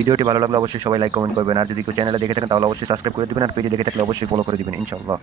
ভিডিওটি ভালো লাগলে অবশ্যই সবাই লাইক কমেন্ট করবেন, আর যদি কেউ চ্যানেলে দেখে থাকেন তাহলে অবশ্যই সাবস্ক্রাইব করে দিবেন, আর পেজে দেখে থাকলে অবশ্যই ফলো করে দিবেন ইনশাআল্লাহ।